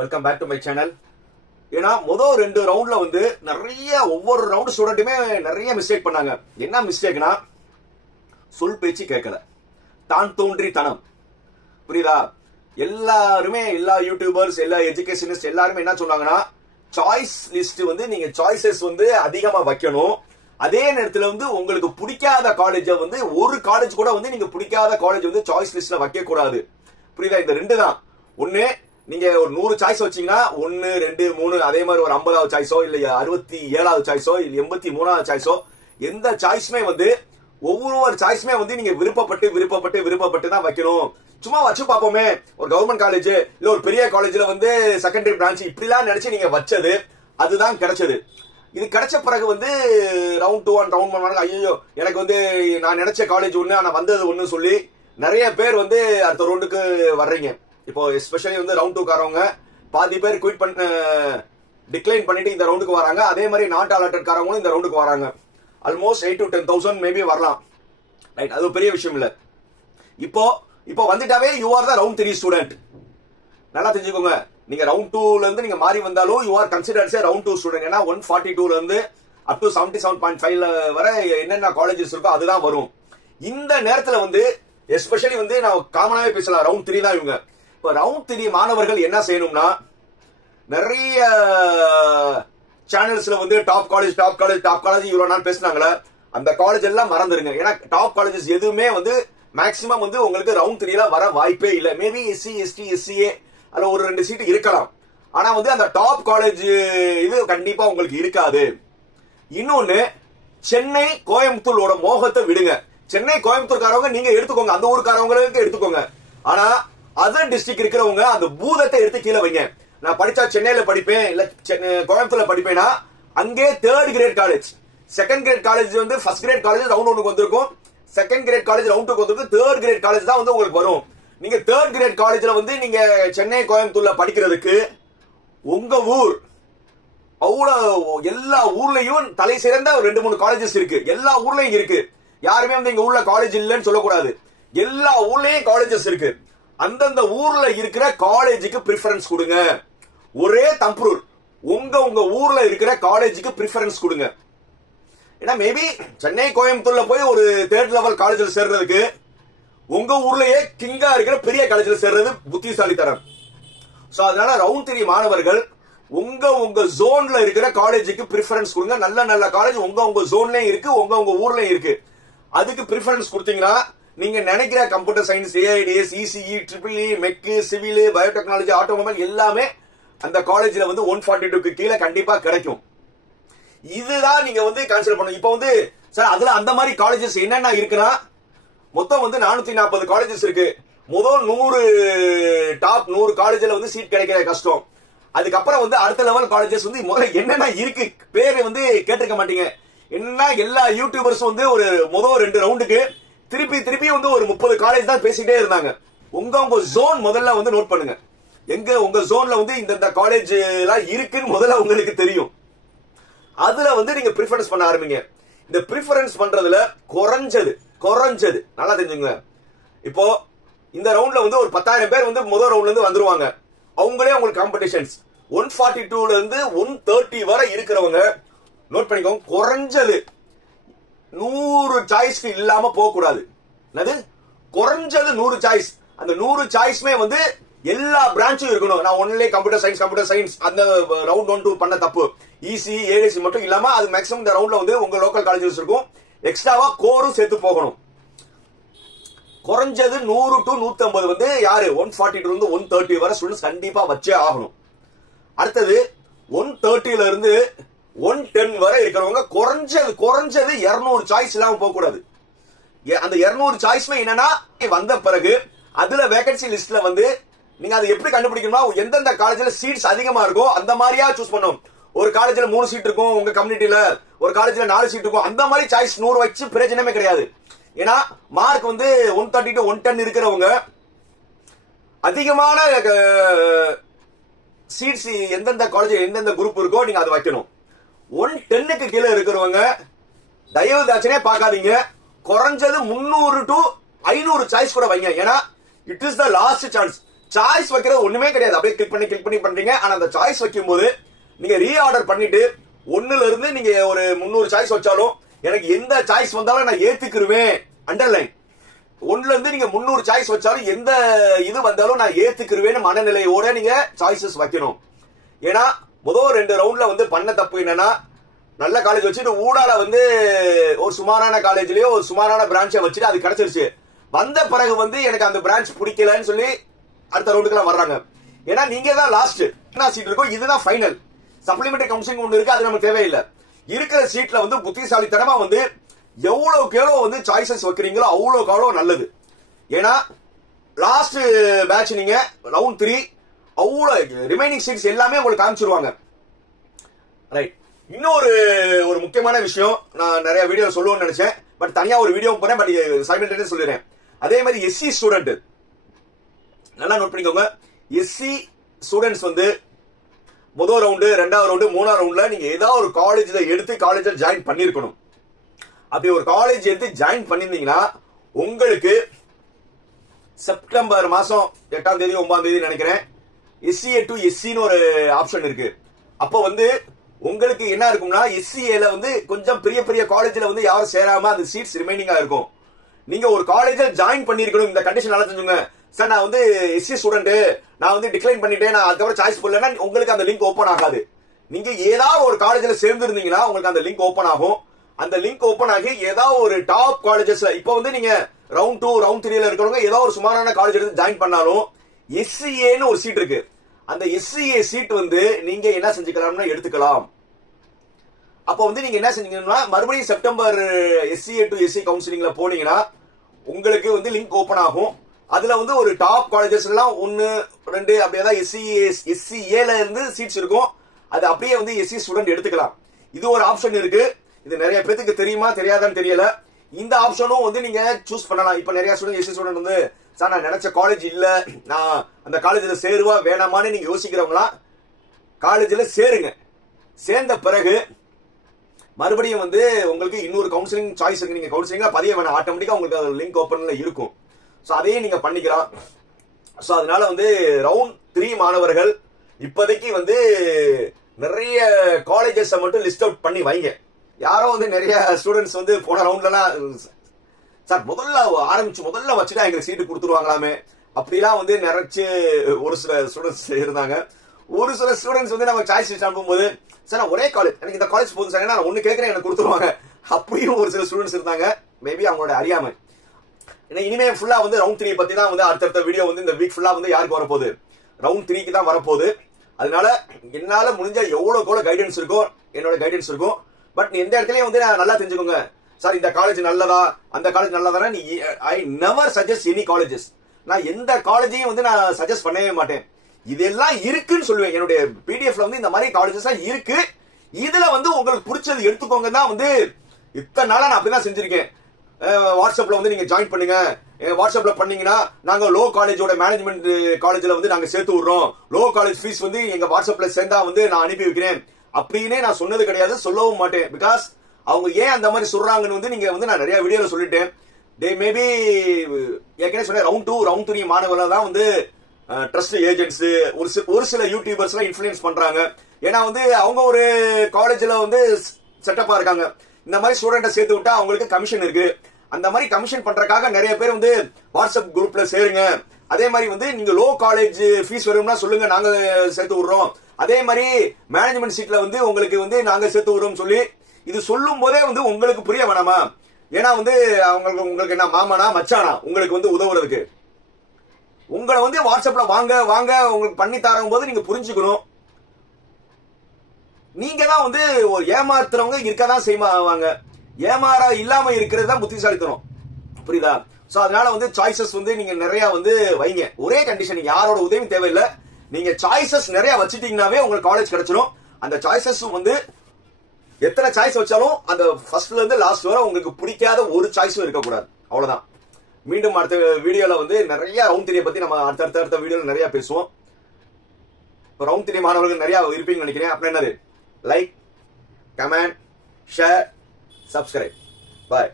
Welcome back to my channel ஏன்னா முதல் ரெண்டு ரவுண்ட்ல வந்து நிறைய ஒவ்வொரு ரவுண்ட் ஸ்டூடெண்ட்டுமே நிறைய மிஸ்டேக் பண்ணாங்க. என்ன மிஸ்டேக்னா சொல் பேச்சு கேட்கல. தான் தோன்றி தனம். புரியுதா? எல்லாருமே எல்லா யூடியூபர்ஸ் எல்லா எஜுகேஷனிஸ்ட் எல்லாருமே என்ன சொன்னாங்கன்னா சாய்ஸ் லிஸ்ட் வந்து நீங்க சாய்ஸஸ் வந்து அதிகமா வைக்கணும். அதே நேரத்தில் வந்து உங்களுக்கு பிடிக்காத காலேஜை வந்து ஒரு காலேஜ் கூட வந்து நீங்க பிடிக்காத காலேஜ் வந்து சாய்ஸ் லிஸ்ட்ல வைக்க கூடாது புரியுதா? இந்த ரெண்டு தான். ஒன்னு நீங்க ஒரு நூறு சாய்ஸ் வச்சீங்கன்னா ஒன்னு ரெண்டு மூணு அதே மாதிரி ஒரு ஐம்பதாவது சாய்ஸோ இல்ல அறுபத்தி ஏழாவது சாய்ஸோ இல்ல எண்பத்தி மூணாவது சாய்ஸோ எந்த சாய்ஸுமே வந்து ஒவ்வொரு சாய்ஸுமே வந்து நீங்க விருப்பப்பட்டு விருப்பப்பட்டு விருப்பப்பட்டு தான் வைக்கணும். சும்மா வச்சு பார்ப்போமே ஒரு கவர்மெண்ட் காலேஜ் இல்ல ஒரு பெரிய காலேஜ்ல வந்து செகண்டரி பிரான்ச் இப்படிலாம் நினைச்சு நீங்க வச்சது அதுதான் கிடைச்சது. இது கிடைச்ச பிறகு வந்து round two and round one ஐயோ எனக்கு வந்து நான் நினைச்ச காலேஜ் ஒன்று ஆனால் வந்தது ஒன்று சொல்லி நிறைய பேர் வந்து அடுத்த ரவுண்டுக்கு வர்றீங்க. இப்போ எஸ்பெஷலி வந்து ரவுண்ட் டூக்கு வரவங்க பாதி பேர் குவிட் பண்ண டிக்ளைன் பண்ணிட்டு இந்த ரவுண்டுக்கு வராங்க. அதே மாதிரி நாட் அலாட்டட் காரவங்களும் இந்த ரவுண்டுக்கு வராங்க. Almost eight to ten thousand maybe வரலாம். ரைட் அது ஒரு பெரிய விஷயம் இல்லை. இப்போ இப்போ வந்துட்டாவே you are the round three student நல்லா தெரிஞ்சுக்கோங்க. நீங்க ரவுண்ட் டூல இருந்து நீங்க மாறி வந்தாலும் you are considers round two student ஏன்னா ஒன் ஃபார்ட்டி டூல இருந்து up to seventy seven point ஃபைவ்ல வர என்னென்ன காலேஜஸ் இருக்கோ அதுதான் வரும். இந்த நேரத்துல வந்து எஸ்பெஷலி வந்து நான் காமனாவே பேசலாம். ரவுண்ட் த்ரீ தான் இவங்க. இப்போ ரவுண்ட் த்ரீ மாணவர்கள் என்ன செய்யணும்னா நிறைய சேனல்ஸ்ல வந்து top college top college top college இவ்வளவு நாள் பேசினாங்களே அந்த காலேஜ் எல்லாம் மறந்துருங்க. ஏன்னா டாப் காலேஜஸ் எதுவுமே வந்து மேக்சிமம் வந்து உங்களுக்கு ரவுண்ட் த்ரீல வர வாய்ப்பே இல்லை. மேபி எஸ்சி எஸ்டி எஸ்சிஏ அதில் ஒரு ரெண்டு சீட்டு இருக்கலாம். ஆனா வந்து அந்த டாப் காலேஜ் இது கண்டிப்பா உங்களுக்கு இருக்காது. இன்னொன்னு சென்னை கோயம்புத்தூரோட மோகத்தை விடுங்க. சென்னை கோயம்புத்தூர்காரவங்க நீங்க எடுத்துக்கோங்க. அந்த ஊருக்காரவங்களுக்கு எடுத்துக்கோங்க. ஆனா அதர் டிஸ்ட்ரிக்ட் இருக்கிறவங்க அந்த பூதத்தை எடுத்து கீழே வைங்க. நான் படிச்சா சென்னையில படிப்பேன் இல்ல கோயம்புத்தூர்ல படிப்பேனா அங்கே third grade college second grade college வந்து ஃபர்ஸ்ட் கிரேட் காலேஜ் ரவுண்ட் ஒன்றுக்கு வந்திருக்கும். செகண்ட் கிரேட் காலேஜ் ரவுண்ட் டூக்கு வந்திருக்கும். தேர்ட் கிரேட் காலேஜ் தான் வந்து உங்களுக்கு வரும். நீங்க தேர்ட் கிரேட் காலேஜ்ல வந்து நீங்க சென்னை கோயம்புத்தூர்ல படிக்கிறதுக்கு உங்க ஊர் அவ்வளோ எல்லா ஊர்லயும் தலை சிறந்த ஒரு ரெண்டு மூணு காலேஜஸ் இருக்கு. எல்லா ஊர்லயும் இருக்கு. யாருமே வந்து எங்க ஊர்ல காலேஜ் இல்லைன்னு சொல்லக்கூடாது. எல்லா ஊர்லயும் காலேஜஸ் இருக்கு. அந்தந்த ஊர்ல இருக்கிற காலேஜுக்கு ப்ரிஃபரன்ஸ் கொடுங்க. ஒரே தம்ப்ரூர். உங்க உங்க ஊர்ல இருக்கிற காலேஜுக்கு ப்ரிஃபரன்ஸ் கொடுங்க. ஏன்னா மேபி சென்னை கோயம்புத்தூர்ல போய் ஒரு தேர்ட் லெவல் காலேஜில் சேர்றதுக்கு உங்க ஊர்லயே கிங்கா இருக்கிற பெரிய காலேஜில் சேர்றது புத்திசாலித்தனம். ஸோ அதனால ரவுண்ட் த்ரீ மாணவர்கள் உங்க உங்க ஜோன்ல இருக்கிற காலேஜுக்கு ப்ரிஃபரன்ஸ் கொடுங்க. நல்ல நல்ல காலேஜ் உங்க உங்க ஜோன்லயும் இருக்கு உங்க உங்க ஊர்லயும் இருக்கு. அதுக்கு ப்ரிஃபரன்ஸ் கொடுத்தீங்கன்னா நீங்க நினைக்கிற computer science AIDS ECE triple E mech civil biotechnology automobile எல்லாமே அந்த காலேஜில் வந்து ஒன் ஃபார்ட்டி டூக்கு கீழே கண்டிப்பாக கிடைக்கும். இதுதான் நீங்க வந்து கன்சிடர் பண்ணணும். இப்போ வந்து சார் அதுல அந்த மாதிரி காலேஜஸ் என்னென்ன இருக்குன்னா மொத்தம் வந்து நானூத்தி நாற்பது காலேஜஸ் இருக்கு. முதல் நூறு டாப் நூறு காலேஜில் வந்து சீட் கிடைக்கிற கஷ்டம். அதுக்கப்புறம் வந்து அடுத்த லெவல் காலேஜஸ் வந்து முதல்ல என்னென்ன இருக்கு? பேரை வந்து கேட்டிருக்க மாட்டீங்க. என்ன எல்லா யூடியூபர்ஸும் வந்து ஒரு முதல் ரெண்டு ரவுண்டுக்கு திருப்பி திருப்பி வந்து ஒரு முப்பது காலேஜ் தான் பேசிட்டே இருந்தாங்க. உங்க உங்க ஜோன் முதல்ல வந்து நோட் பண்ணுங்க. எங்க உங்க ஜோன்ல வந்து இந்த காலேஜ் எல்லாம் இருக்குன்னு முதல்ல உங்களுக்கு தெரியும். அதுல வந்து நீங்க ப்ரிஃபரன்ஸ் பண்ண ஆரம்பிங்க. இந்த ப்ரிஃபரன்ஸ் பண்றதுல குறைஞ்சது குறைஞ்சது. நல்லா தெரிஞ்சுங்க. இப்போ இந்த ரவுண்ட்ல வந்து ஒரு பத்தாயிரம் பேர் வந்து முதல் ரவுண்ட்ல இருந்து வந்துருவாங்க. அவங்களே உங்களுக்கு காம்படிஷன்ஸ் ஒன் ஃபார்ட்டி டூல இருந்து ஒன் தேர்ட்டி வரை இருக்கிறவங்க நோட் பண்ணிக்கோங்க குறைஞ்சது. நூறு சாய்ஸ்க்கு இல்லாம போக கூடாது என்னது? குறைஞ்சது நூறு சாய்ஸ் அந்த நூறு சாய்ஸ்மே வந்து எல்லா பிரான்ச்சும் இருக்கணும். நான் only computer science computer science அந்த ரவுண்ட் ஒன் டூ பண்ண தப்பு. இசி ஏடிசி மட்டும் இல்லாம அது மேக்ஸிமம் இந்த ரவுண்ட்ல வந்து உங்க லோக்கல் காலேஜஸ் இருக்கும். எக்ஸ்ட்ராவா கோரும் சேர்த்து போகணும். குறைஞ்சது நூறு டு நூத்தி ஐம்பது வந்து யாரு? ஒன் ஃபார்ட்டி டூ இருந்து ஒன் தேர்ட்டி வரை ஸ்டூடெண்ட்ஸ் கண்டிப்பா வச்சே ஆகணும். அடுத்தது ஒன் தேர்ட்டில இருந்து ஒன் டென் வரை இருக்கிறவங்க குறைஞ்சது குறைஞ்சது இருநூறு சாய்ஸ் இல்லாம போக கூடாது. எ- அந்த இருநூறு சாய்ஸ்மே என்னன்னா வந்த பிறகு அதுல வேகன்சி லிஸ்ட்ல வந்து நீங்க அதை எப்படி கண்டுபிடிக்கணும்னா எந்தெந்த காலேஜ்ல சீட்ஸ் அதிகமா இருக்கோ அந்த மாதிரியா சூஸ் பண்ணும். ஒரு காலேஜ்ல மூணு சீட் இருக்கும் உங்க கம்யூனிட்டியில ஒரு காலேஜ்ல நாலு சீட் இருக்கும். அந்த மாதிரி சாய்ஸ் நூறு வச்சு பிரச்சனைமே கிடையாது. ஏன்னா மார்க் வந்து one thirty to one ten இருக்கிறவங்க அதிகமான சீட்ஸ் எந்தெந்த காலேஜ் எந்தெந்த குரூப் இருக்கோ நீங்க அதை வைக்கணும். ஒன் டென்னுக்கு கீழே இருக்கிறவங்க தயவு தாட்சனே பார்க்காதீங்க. குறைஞ்சது முந்நூறு டு ஐநூறு சாய்ஸ் கூட வைங்க. ஏன்னா it is the last chance choice வைக்கிறது ஒண்ணுமே கிடையாது. அப்படியே கிளிக் பண்ணி கிளிக் பண்ணி பண்றீங்க. ஆனா அந்த சாய்ஸ் வைக்கும்போது நீங்க ரீஆர்டர் பண்ணிட்டு ஒன்னுல இருந்து நீங்க ஒரு முந்நூறு சாய்ஸ் வச்சாலும் எனக்கு எந்த சாய்ஸ் வந்தாலும் நான் ஏத்துக்கிருவேன். அண்டர்லைன் ஒன்னுல இருந்து நீங்க முந்நூறு சாய்ஸ் வச்சாலும் எந்த இது வந்தாலும் நான் ஏத்துக்கிருவேன்னு மனநிலையோட நீங்க சாய்ஸஸ் வைக்கணும். ஏன்னா முதல் ரெண்டு ரவுண்ட்ல வந்து பண்ண தப்பு என்னன்னா நல்ல காலேஜ் வச்சுட்டு ஊடால வந்து ஒரு சுமாரான காலேஜ்லயோ ஒரு சுமாரான பிரான்ச்சை வச்சுட்டு அது கிடைச்சிருச்சு. வந்த பிறகு வந்து எனக்கு அந்த பிரான்ச் பிடிக்கலன்னு சொல்லி அடுத்த ரவுண்டுக்குலாம் வர்றாங்க. ஏன்னா நீங்க தான் லாஸ்ட் என்ன சீட் இருக்கோ இதுதான் ஃபைனல் சப்ளிமெண்டரி கவுன்சிலிங் ஒன்று இருக்கு அது நமக்கு தேவையில்லை. இருக்கிற சீட்ல வந்து புத்திசாலித்தனமா வந்து எவ்வளவுக்கு எவ்வளவு வந்து சாய்ஸஸ் வைக்கிறீங்களோ அவ்வளோக்கு அவ்வளோ நல்லது. ஏன்னா லாஸ்ட் பேட்ச் நீங்க ரவுண்ட் த்ரீ அவ்வளோ ரிமைனிங் சீட்ஸ் எல்லாமே உங்களுக்கு காமிச்சிருவாங்க. ரைட் இன்னொரு ஒரு முக்கியமான விஷயம் நான் நிறைய வீடியோ சொல்லுவேன்னு நினைச்சேன். பட் தனியா ஒரு வீடியோ போறேன் பட் சைமல்டேனியஸ் சொல்லிடுறேன். அதே மாதிரி எஸ்சி ஸ்டூடெண்ட் நல்லா நோட் பண்ணிக்கோங்க. எஸ்சி ஸ்டூடெண்ட்ஸ் வந்து முதல் ரவுண்டு ரெண்டாவது ரவுண்டு மூணாவது ரவுண்ட்ல நீங்க ஏதாவது ஒரு காலேஜ்ல எடுத்து காலேஜ்ல ஜாயின் பண்ணிருக்கணும். அப்படி ஒரு காலேஜ் எடுத்து ஜாயின் பண்ணிருந்தீங்கன்னா உங்களுக்கு செப்டம்பர் மாசம் எட்டாம் தேதி ஒன்பதாம் தேதி நினைக்கிறேன். எஸ்சிஏ டு எஸ்சின்னு ஒரு ஆப்ஷன் இருக்கு. அப்போ வந்து உங்களுக்கு என்ன இருக்கும்னா எஸ்சிஏல வந்து கொஞ்சம் பெரிய பெரிய காலேஜ்ல வந்து யாரும் சேராம அந்த சீட்ஸ் ரிமைனிங்கா இருக்கும். நீங்க ஒரு காலேஜில் ஜாயின் பண்ணிருக்கணும் இந்த கண்டிஷன் நல்லா செஞ்சுங்க சார் நான் வந்து எஸ்சி ஸ்டூடெண்ட் நான் வந்து டிக்ளைன் பண்ணிட்டேன் நான் அதுக்கப்புறம் சாய்ஸ் பண்ணலன்னா உங்களுக்கு அந்த லிங்க் ஓப்பன் ஆகாது. நீங்க ஏதாவது ஒரு காலேஜ்ல சேர்ந்துருந்தீங்கன்னா உங்களுக்கு அந்த லிங்க் ஓப்பன் ஆகும். அந்த லிங்க் ஓப்பன் ஆகி ஏதாவது ஒரு டாப் காலேஜஸ்ல இப்போ வந்து நீங்க ரவுண்ட் டூ ரவுண்ட் த்ரீல இருக்கிறவங்க ஏதாவது ஒரு சுமாரான காலேஜ் எடுத்து ஜாயின் பண்ணாலும் எஸ்சிஏன்னு ஒரு சீட் இருக்கு. அந்த எஸ்சிஏ சீட் வந்து நீங்க என்ன செஞ்சுக்கலாம்னா எடுத்துக்கலாம். அப்போ வந்து நீங்க என்ன செஞ்சீங்கன்னா மறுபடியும் செப்டம்பர் எஸ்சிஏ டு எஸ்சி கவுன்சிலிங்ல போனீங்கன்னா உங்களுக்கு வந்து லிங்க் ஓப்பன் ஆகும். அதுல வந்து ஒரு டாப் காலேஜஸ் எல்லாம் ஒன்னு ரெண்டு அப்படியே தான் எஸ்சி எஸ்சி ஏல இருந்து சீட்ஸ் இருக்கும். அது அப்படியே வந்து எஸ்சி ஸ்டூடெண்ட் எடுத்துக்கலாம். இது ஒரு ஆப்ஷன் இருக்கு. இது நிறைய பேத்துக்கு தெரியுமா தெரியாதான்னு தெரியல. இந்த ஆப்ஷனும் வந்து நீங்க சூஸ் பண்ணலாம். இப்ப நிறைய ஸ்டூடெண்ட் எஸ்சி ஸ்டூடெண்ட் வந்து சார் நான் நினைச்ச காலேஜ் இல்ல. நான் அந்த காலேஜ்ல சேருவா வேணாமான்னு நீங்க யோசிக்கிறவங்களாம் காலேஜ்ல சேருங்க. சேர்ந்த பிறகு மறுபடியும் வந்து உங்களுக்கு இன்னொரு கவுன்சிலிங் சாய்ஸ் இருக்கு. நீங்க கவுன்சிலிங்ல பதிய வேணாம். ஆட்டோமேட்டிக்கா உங்களுக்கு அது லிங்க் ஓப்பன்ல இருக்கும். ஸோ அதையும் நீங்க பண்ணிக்கலாம். ஸோ அதனால வந்து ரவுண்ட் த்ரீ மாணவர்கள் இப்போதைக்கு வந்து நிறைய காலேஜஸை மட்டும் லிஸ்ட் அவுட் பண்ணி வைங்க. யாரோ வந்து நிறைய ஸ்டூடெண்ட்ஸ் வந்து போன ரவுண்ட்லலாம் சார் முதல்ல ஆரம்பிச்சு முதல்ல வச்சுட்டா எங்களுக்கு சீட்டு கொடுத்துருவாங்களாமே? அப்படிலாம் வந்து நிறைச்சு ஒரு சில ஸ்டூடெண்ட்ஸ் இருந்தாங்க. ஒரு சில ஸ்டூடெண்ட்ஸ் வந்து நம்ம சாய்ஸ் லிஸ்ட் அனுப்பும்போது சார் நான் ஒரே காலேஜ் எனக்கு இந்த காலேஜ் போதும் சார். நான் ஒன்று கேட்குறேன் எனக்கு கொடுத்துருவாங்க. அப்படியும் ஒரு சில ஸ்டூடெண்ட்ஸ் இருந்தாங்க. மேபி அவங்களோட அறியாமை. ஏன்னா இனிமே ஃபுல்லாக வந்து ரவுண்ட் த்ரீ பற்றி தான் வந்து அடுத்தடுத்த வீடியோ வந்து இந்த வீக் ஃபுல்லாக வந்து யாருக்கு வரப்போகுது? ரவுண்ட் த்ரீக்கு தான் வரப்போகுது. அதனால என்னால் முடிஞ்ச எவ்வளோ கூட கைடன்ஸ் இருக்கோ என்னோட கைடன்ஸ் இருக்கும். பட் எந்த இடத்துலயும் வந்து நான் நல்லா தெரிஞ்சுக்கோங்க. சார் இந்த காலேஜ் நல்லதா? அந்த காலேஜ் நல்லதானா? நீ I never suggest any colleges நான் எந்த காலேஜையும் வந்து நான் சஜஸ்ட் பண்ணவே மாட்டேன். இதெல்லாம் இருக்குன்னு சொல்லுவேன். என்னுடைய பிடிஎஃப்ல வந்து இந்த மாதிரி காலேஜஸ் இருக்கு. இதுல வந்து உங்களுக்கு பிடிச்சது எடுத்துக்கோங்க தான் வந்து இத்தனை நாளா நான் அப்படிதான் செஞ்சிருக்கேன். வாட்ஸ்அப்ல வந்து நீங்க ஜாயின் பண்ணுங்க. வாட்ஸ்அப்ல பண்ணீங்கன்னா நாங்க லோ காலேஜோட மேனேஜ்மெண்ட் காலேஜ்ல வந்து நாங்க சேர்த்து விடுறோம். லோ காலேஜ் ஃபீஸ் வந்து எங்க வாட்ஸ்அப்ல சேர்ந்தா வந்து நான் அனுப்பி வைக்கிறேன். அப்படின்னே நான் சொன்னது கிடையாது சொல்லவும் மாட்டேன். பிகாஸ் அவங்க ஏன் அந்த மாதிரி சொல்றாங்கன்னு வந்து நீங்க வந்து நான் நிறைய வீடியோல சொல்லிட்டேன். தே மேபி ஏற்கனவே சொன்னேன் ரவுண்ட் டூ ரவுண்ட் த்ரீ மாணவர்கள் தான் வந்து ட்ரஸ்ட் ஏஜென்ட்ஸ் ஒரு சில ஒரு சில யூடியூபர்ஸ்லாம் இன்ஃபுளுன்ஸ் பண்றாங்க. ஏன்னா வந்து அவங்க ஒரு காலேஜ்ல வந்து செட்டப்பா இருக்காங்க. இந்த மாதிரி ஸ்டூடெண்ட்டை சேர்த்து விட்டா அவங்களுக்கு கமிஷன் இருக்கு. அந்த மாதிரி கமிஷன் பண்றதுக்காக நிறைய பேர் வந்து வாட்ஸ்அப் குரூப்ல சேருங்க. அதே மாதிரி வந்து நீங்க லோ காலேஜ் ஃபீஸ் வரும்னா சொல்லுங்க நாங்க சேர்த்து விடுறோம். அதே மாதிரி மேனேஜ்மெண்ட் சீட்ல வந்து உங்களுக்கு வந்து நாங்க சேர்த்து விடுறோம் சொல்லி இது சொல்லும் போதே வந்து உங்களுக்கு புரிய வேணாமா? ஏன்னா வந்து அவங்களுக்கு உங்களுக்கு என்ன மாமனா மச்சானா? உங்களுக்கு வந்து உதவுறதுக்கு. உங்களை வந்து வாட்ஸ்அப்ல வாங்க வாங்க உங்களுக்கு பண்ணி தரும் போது நீங்க புரிஞ்சுக்கணும். நீங்க தான் வந்து ஒரு ஏமாத்துறவங்க இருக்கதான் செய்வாங்க. ஏமாற இல்லாம இருக்கிறது தான் புத்திசாலித்தனம். புரியுதா? சோ அதனால வந்து சாய்ஸஸ் வந்து நீங்க நிறைய வந்து வைங்க. ஒரே கண்டிஷன் யாரோட உதவியும் தேவையில்லை. நீங்க சாய்ஸஸ் நிறைய வச்சுட்டீங்கன்னாவே உங்களுக்கு காலேஜ் கிடைச்சிடும் அந்த சாய்ஸஸ் வந்து எத்தனை சாய்ஸ் வச்சாலும் அந்த ஃபர்ஸ்ட்ல இருந்து லாஸ்ட் வரை உங்களுக்கு பிடிக்காத ஒரு சாய்ஸும் இருக்கக்கூடாது. அவ்வளவுதான். மீண்டும் அடுத்த வீடியோல வந்து நிறைய ரவுண்ட் திரியை பத்தி நம்ம அடுத்த அடுத்த அடுத்த வீடியோல நிறைய பேசுவோம். இப்போ ரவுண்ட் த்ரீ மாணவர்கள் நிறைய இருப்பீங்கன்னு நினைக்கிறேன். அப்புறம் என்னது? Like comment share subscribe bye